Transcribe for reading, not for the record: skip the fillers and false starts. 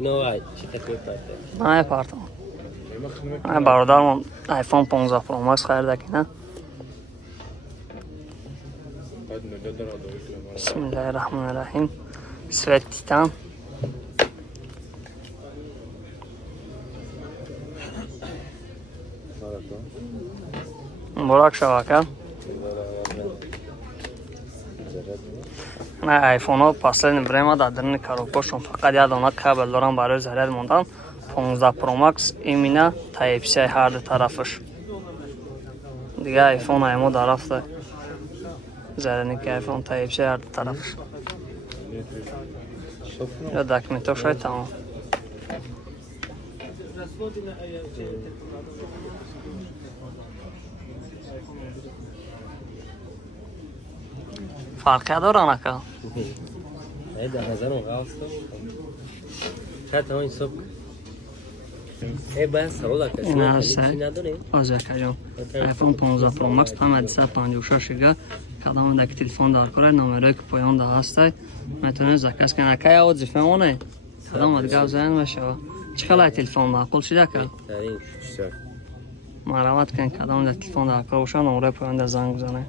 نوعی چی تکلیف داشته؟ نه پارتم. من برادرم آیفون 15 پرو مکس خریده کنه. بسم الله الرحمن الرحیم. سویت تیتان. براک شبکه. نه آیفون ها پاسل برای در درون کاروکشون فقط یه دانه کابل دارم برای زرد موندن. 15 پرو مکس ایمینه تایپ سی هر دو طرفش. دیگه آیفون ایمو درفته. زرنی که آیفون تایپ سی هر دو طرفش. یا داکیومنتش های تمام. فرقی داره نکه؟ نه در نظرم غلط شاید همین صبح باید سرود این هست آزرکه جان آیفون 15 پرو مکس 556 گیگا کدام دک تلفن دار کنه نمره که پایان ده هسته میتونه زکس کنه که یا وظیفه اونه کدام دیگه زن بشه چقدر تلفن معقول شده که مرامت کن کدام دک تلفن دار کنه نمره پایان ده زنگ بزنه